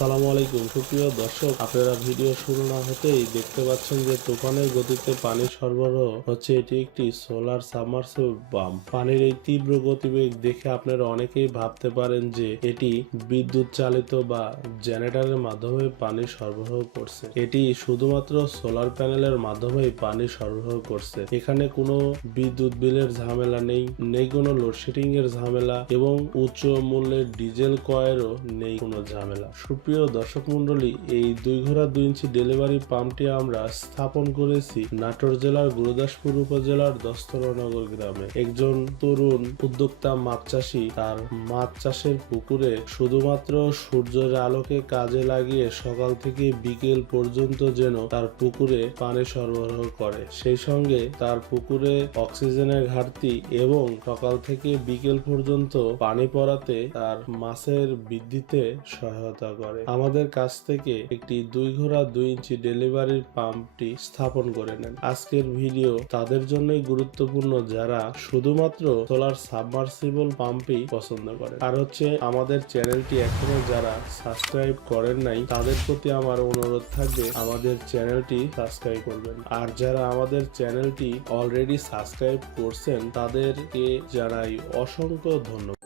আসসালামু আলাইকুম সুপ্রিয় দর্শক, আপনারা ভিডিও শুরু না হতেই দেখতে পাচ্ছেন যে তুফানের গতিতে পানি সরবরাহ হচ্ছে। এটি একটি সোলার সাবমার্সিবল পাম্প। পানির এই তীব্র গতিবেগ দেখে আপনারা অনেকেই ভাবতে পারেন যে এটি বিদ্যুৎ চালিত বা জেনারেটরের মাধ্যমে পানি সরবরাহ করছে। এটি শুধুমাত্র সোলার প্যানেলের মাধ্যমে পানি সরবরাহ করছে। এখানে কোনো বিদ্যুৎ বিলের ঝামেলা নেই কোনো লোডশেডিং এর ঝামেলা এবং উচ্চ মূল্যের ডিজেল ক্রয়েরও নেই কোনো ঝামেলা। সুপ্রিয় দর্শক মন্ডলী, এই 2 ঘোড়া 2 ইঞ্চি ডেলিভারি পাম্পটি আমরা স্থাপন করেছি নাটোর জেলার গুরুদাসপুর উপজেলার দস্তরনগর গ্রামে। একজন তরুণ উদ্যোক্তা মাছ চাষী তার মাছ চাষের পুকুরে শুধুমাত্র সূর্যের আলোকে কাজে লাগিয়ে সকাল থেকে বিকেল পর্যন্ত যেন তার পুকুরে পানি সরবরাহ করে, সেই সঙ্গে তার পুকুরে অক্সিজেনের ঘাটতি এবং সকাল থেকে বিকেল পর্যন্ত পানি পড়াতে তার মাছের বৃদ্ধিতে সহায়তা করে। আমাদের কাছ থেকে একটি 2 ঘোড়া 2 ইঞ্চি ডেলিভারি পাম্পটি স্থাপন করে নেন। আজকের ভিডিও তাদের জন্যই গুরুত্বপূর্ণ যারা শুধুমাত্র সোলার সাবমার্সিবল পাম্পই পছন্দ করে। আর হচ্ছে আমাদের চ্যানেলটি এখনো যারা সাবস্ক্রাইব করেন নাই তাদের প্রতি আমার অনুরোধ থাকবে আমাদের চ্যানেলটি সাবস্ক্রাইব করবেন। আর যারা আমাদের চ্যানেলটি অলরেডি সাবস্ক্রাইব করছেন তাদেরকে জানাই অসংখ্য ধন্যবাদ।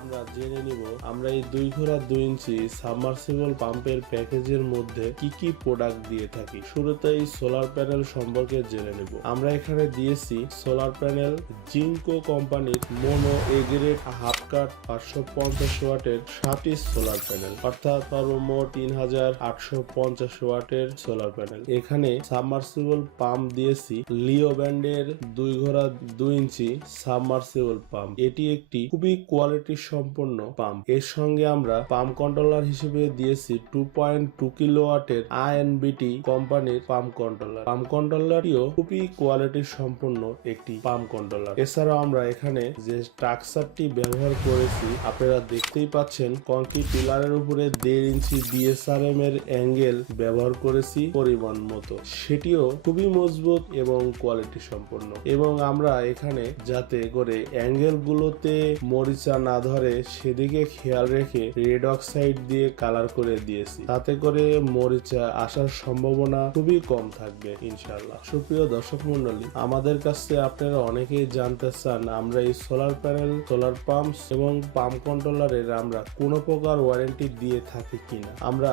আমরা জেনে নিব আমরা এই 2 ঘোড়া 2 ইঞ্চি সাবমার্সিবল পাম্পের প্যাকেজের মধ্যে কি কি প্রোডাক্ট দিয়ে থাকি। শুরুতেই সোলার প্যানেল সম্পর্কে জেনে নেব। আমরা এখানে দিয়েছি সোলার প্যানেল জিঙ্কো কোম্পানির মোনো এগ্রেড হাফ কাট 550 ওয়াটের 7টি সোলার প্যানেল, অর্থাৎ সর্বমোট 3850 ওয়াটের সোলার প্যানেল। এখানে সাবমার্সিবল পাম্প দিয়েছি লিও ব্র্যান্ডের 2 ঘোড়া 2 ইঞ্চি সাবমার্সিবল পাম্প। এটি একটি খুবই কোয়ালিটি সম্পন্ন পাম্প। এর সঙ্গে আমরা পাম্প কন্ট্রোলার হিসেবে দিয়েছি 2.2 কিলোওয়াটের আইএনবিটি কোম্পানির পাম্প কন্ট্রোলার। পাম্প কন্ট্রোলারটিও খুবই কোয়ালিটি সম্পন্ন একটি পাম্প কন্ট্রোলার। এছাড়াও আমরা এখানে যে স্ট্রাকচারটি ব্যবহার করেছি আপনারা দেখতেই পাচ্ছেন, কংক্রিট পিলারের উপরে 1.5 ইঞ্চি বিএসআরএম এর অ্যাঙ্গেল ব্যবহার করেছি পরিমাণ মতো, সেটিও খুবই মজবুত এবং কোয়ালিটি সম্পন্ন। এবং আমরা এখানে যাতে করে অ্যাঙ্গেল গুলোতে মরিচা না ধরে সেদিকে খেয়াল রেখে রেড অক্সাইড দিয়ে কালার করে দিয়েছি, তাতে করে মরিচা আসার সম্ভাবনা খুবই কম থাকবে ইনশাআল্লাহ। সুপ্রিয় দর্শক মন্ডলী, আমাদের কাছে আপনারা অনেকেই জানতে চান আমরা এই সোলার প্যানেল, সোলার পাম্প এবং পাম্প কন্ট্রোলারের আমরা কোনো প্রকার ওয়ারেন্টি দিয়ে থাকি কিনা। আমরা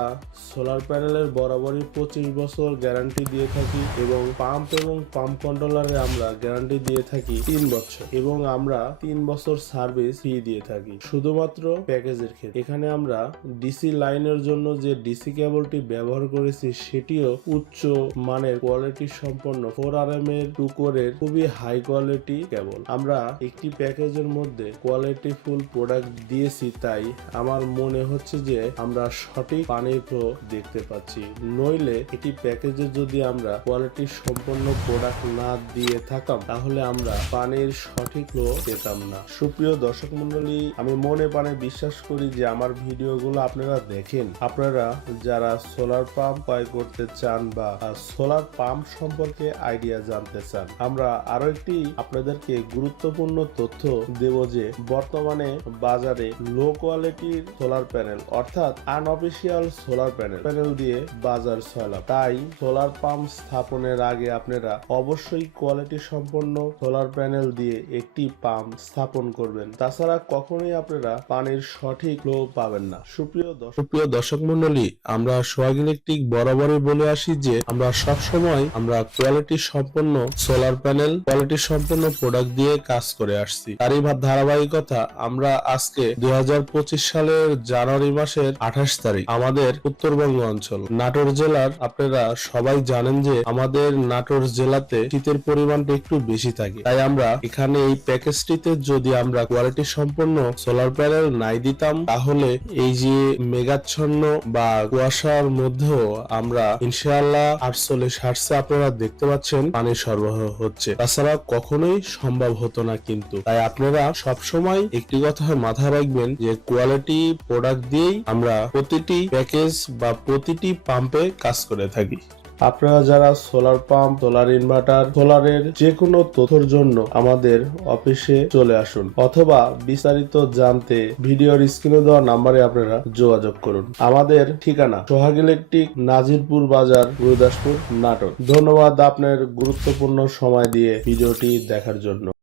সোলার প্যানেলের বরাবরই 25 বছর গ্যারান্টি দিয়ে থাকি এবং পাম্প এবং পাম্প কন্ট্রোলারে আমরা গ্যারান্টি দিয়ে থাকি 3 বছর এবং আমরা 3 বছর সার্ভিস ফ্রি দিয়ে থাকি শুধুমাত্র প্যাকেজের ক্ষেত্রে। এখানে আমরা ডিসি লাইনের জন্য যে ডিসি কেবলটি ব্যবহার করেছি সেটিও উচ্চ মানের কোয়ালিটি সম্পন্ন 4RM এর 2 কোরের খুবই হাই কোয়ালিটি কেবল। আমরা একটি প্যাকেজের মধ্যে কোয়ালিটি ফুল প্রোডাক্ট দিয়েছি, তাই আমার মনে হচ্ছে যে আমরা সঠিক পানির ফ্লো দেখতে পাচ্ছি। নইলে একটি প্যাকেজে যদি আমরা কোয়ালিটি সম্পন্ন প্রোডাক্ট না দিয়ে থাকতাম তাহলে আমরা পানির সঠিক ফ্লো পেতাম না। সুপ্রিয় দর্শক মন্ডলী, আমি মনে প্রাণে বিশ্বাস করি যে আমার ভিডিওগুলো আপনারা দেখেন। আপনারা যারা সোলার পাম্প ক্রয় করতে চান বা সোলার পাম্প সম্পর্কে আইডিয়া জানতে চান, আমরা আরো একটি আপনাদেরকে গুরুত্বপূর্ণ তথ্য দেব যে বর্তমানে বাজারে লো কোয়ালিটির সোলার প্যানেল অর্থাৎ আনঅফিসিয়াল সোলার প্যানেল দিয়ে বাজার ছয়লাভ। তাই সোলার পাম্প স্থাপনের আগে আপনারা অবশ্যই কোয়ালিটি সম্পন্ন সোলার প্যানেল দিয়ে একটি পাম্প স্থাপন করবেন, তাছাড়া কখনোই আপনারা পানির সঠিক ফ্লো পাবেন না। সুপ্রিয় দর্শক মন্ডলী, আমরা সোহাগ ইলেকট্রিক বরাবরই বলে আসি যে আমরা সবসময় আমরা কোয়ালিটি সম্পন্ন সোলার প্যানেল, কোয়ালিটি সম্পন্ন প্রোডাক্ট দিয়ে কাজ করে আসছি। তারই ধারাবাহিকতা আমরা আজকে 2025 সালের জানুয়ারি মাসের 28 তারিখ আমাদের উত্তরবঙ্গ অঞ্চল নাটোর জেলার, আপনারা সবাই জানেন যে আমাদের নাটোর জেলাতে শীতের পরিমাণটা একটু বেশি থাকে, তাই আমরা এখানে এই প্যাকেজটিতে যদি আমরা কোয়ালিটি সম্পন্ন সোলার প্যানেল নাই দিতাম তাহলে এই যে মেঘাচ্ছন্ন বা কুয়াশার মধ্যেও আমরা ইনশাআল্লাহ 48 আপনারা দেখতে পাচ্ছেন পানি সরবরাহ হচ্ছে, তাছাড়া কখনোই সম্ভব হতো না। কিন্তু তাই আপনারা সবসময় একটি কথা মাথায় রাখবেন যে কোয়ালিটি প্রোডাক্ট দিয়েই আমরা প্রতিটি প্যাকেজ বা প্রতিটি পাম্পে কাজ করে থাকি। আপনারা যারা সোলার পাম্প, সোলার ইনভার্টার, সোলারের যে কোনো তথ্যের জন্য আমাদের অফিসে চলে আসুন, অথবা বিস্তারিত জানতে ভিডিওর স্ক্রিনে দেওয়া নাম্বারে আপনারা যোগাযোগ করুন। আমাদের ঠিকানা সোহাগ ইলেকট্রিক, নাজিরপুর বাজার, গুরুদাসপুর, নাটোর। ধন্যবাদ আপনার গুরুত্বপূর্ণ সময় দিয়ে ভিডিওটি দেখার জন্য।